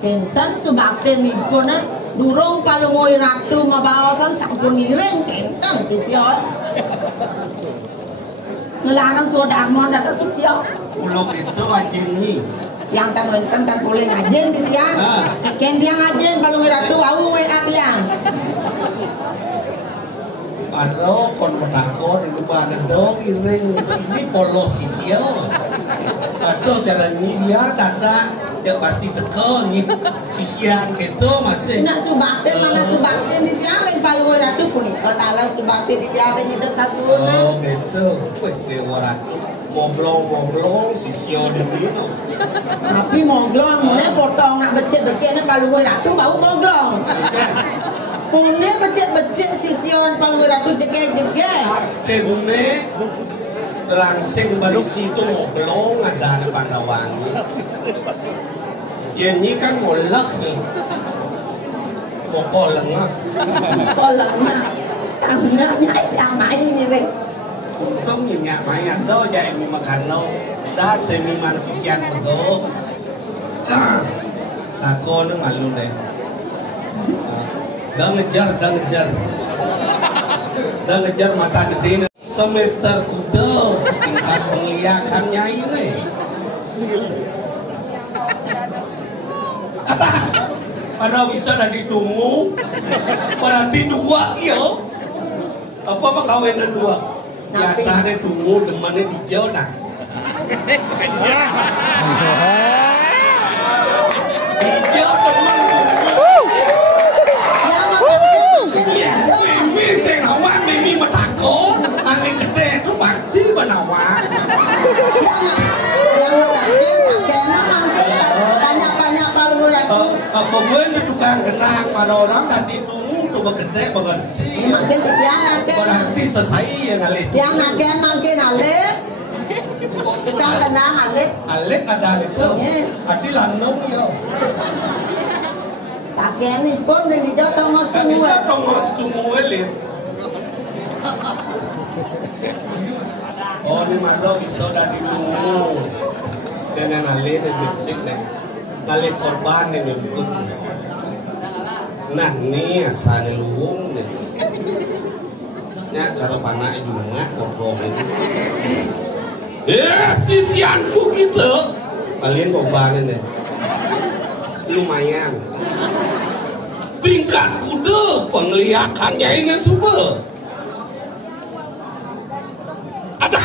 Kentan sebabten nipun durung palungoy ratu mabawasan sampun ireng kentan sisyo. Ngelarang Sudarmo datang sisyo. Ulok itu aja nih. Yang tan boleh ngajen di tiang. Ken dia ngajen palungoy ratu au we atiang. Ano kon matakon di lupa dong ireng ini polos sisyo. Atau jalan ini dia dada dia pasti teko nih sisian gitu masih. Nak subakten mana subakten di tiang lain palungoy ratu punika dalam subakten di tiang ini tetap suun. Oh gitu. Wih dewa ratu moblong sisyo dino. Tapi moglong mune potong nak becek-becek nak palungoy ratu bau moglong. Mune becek-becek sisyon palungoy ratu jege-jege. Mune langsing berisi itu moblong ada di Pandawangi. Ini kan molek nih. Mokol lengah. Karena nyai yang main ini rek. Untung nyenyak mayan do jadi makan lo. Dah seniman sisian betul. Takon malu deh. Dah ngejar mata gede semester kuda tingkat penglihatannya ini. Kata pada bisa dah ditunggu berarti dua iyo apa mah kawin dua biasanya tunggu demannya dijauh dah dijauh teman Mimi senawan Mimi matakon aneh gede itu pasti menawan yang matakon tak kena mangkin banyak palungoy ratu pemain di tukang genang pada orang dan ditunggu tuh gede berhenti makin di tiang naken berarti selesai yang alik tiang naken makin alik kita tenang alik ada itu hati lanung yo tak kena pun dan dijotong tunggu elit oh ini mana bisa dari tunggu dengan alik dan bersih deh alik korban yang ikut nah ini asal luung nih ya kalau panak juga nggak korban sisianku gitu kalian korban ini lumayan tingkat kuda penglihatannya ini super ada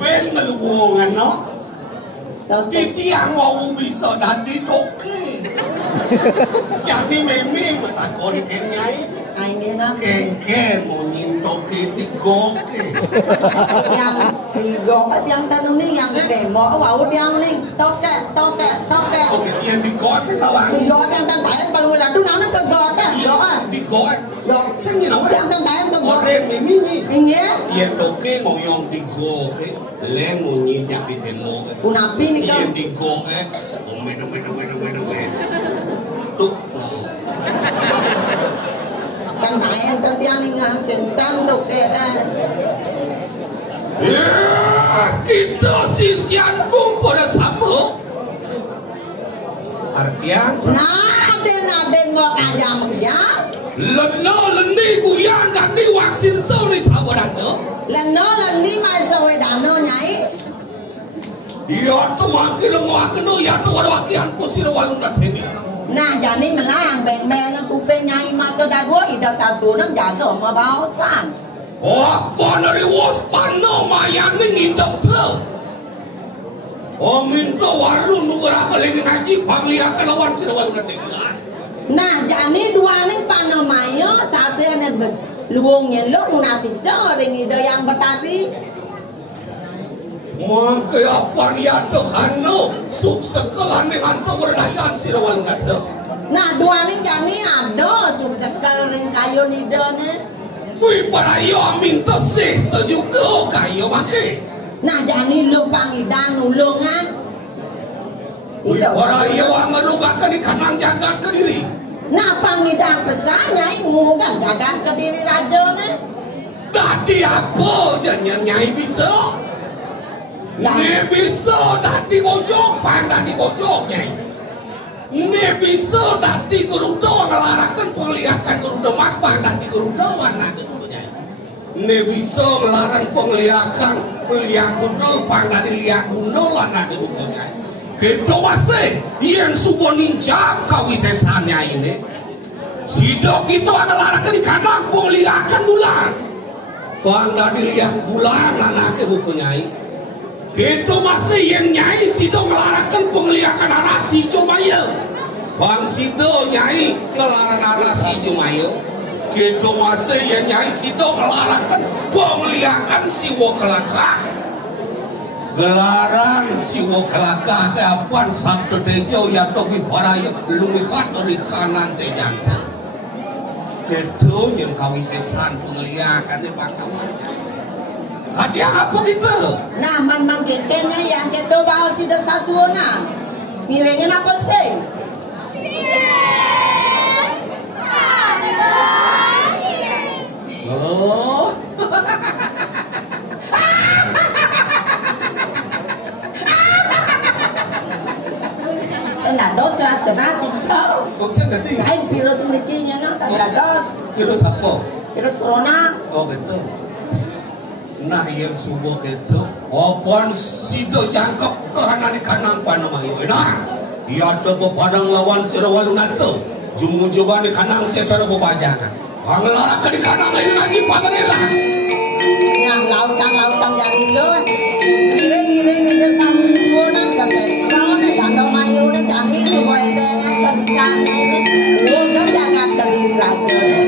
ben ngeluwungan no Titi yang mau bisa dadi toke yang ini Mimi matakon kenyai ini nak ken mau nyintoke digoke yang digoke yang tanu ni yang demo bau yang ni toke oke yang digoke sih tawang digoke yang tan bayar palungoy ratu nana ke goke digoke sing you know yang tan bayar ke goke orang Mimi ini yang toke mau yang digoke lem mau nyinyap di demo unapi ni kau yang digoke omen tuh kan bayar kan tiang ni ngah kentan toke kita sisianku pada sama artian naden mau kajam kerja leni kuyang ganti vaksin sore sabaran leni mai sore dano nyai iya tuh makin mau ya tuh wakian posisi warung dateng nah jadi melang ben kuping nyai mah ke dadua ida satu nang jaga ma baosan oh panari was pano mayan ning indok terus oh minta warung nugara kaling ngaji pangliakan lawan sirawan dateng nah jadi dua ning pano mayo satu ane luungnya lu nasi ring ida yang bertadi mangke apa ya Tuhan sukses ning anto berdayan sirawan dateng nah dua ning jani ada sukses ring kayu ida ne wih para yo minta sih juga kayu make nah jani lu pangidang nulungan wih para yo merugakan di kanang jagat ke diri nah pangidang pesanya ngugan jagat ke diri raja ne tadi apa jangan nyai bisa Ini bisa tak dibojok, pandang dibojok nyai. Ini bisa tak dikerudo ngelarakan penglihakan kerudo mas pandang dikerudo warna itu nyai. Ini bisa melarang penglihakan lihat kudo pandang dilihat kudo warna itu nyai. Kita masih yang subuh ninja kawisesannya ini. Sido kita ngelarakan di kanan penglihakan bulan. Pandang dilihat bulan anak buku nyai. Kita masih yang nyai sido ngelarakan penglihakan anak si Jumayo. Bang sido nyai ngelarang anak si Jumayo. Kita masih yang nyai sido ngelarakan penglihakan si Wokelaka. Gelaran si Wokelaka keapan sabtu tejo ya tohi baraya lumihat dari kanan tejanta. Kita yang kawisesan penglihakan di bakawan. Hadiah apa kita? Nah, man kekenya yang kita bawa si desa suona. Piringin apa sih? Oh. Kena dos keras kena cincau. Maksud tadi? Kain virus sendirinya no, tak ada dos. Virus apa? Virus corona. Oh betul. Nah yang subuh itu, walaupun sido jangkep kerana di kanan panama itu, nah, dia ada bepadang lawan serawalu nato, jumujuban di kanan setara bebajangan, anglara ke di kanan lagi pagarela. Yang lautan jadi lo, gire satu subunan kapten, kau nih gandong mayu nih jadi semua dengan kebicaranya ini, lo kan jangan terdiri lagi nih.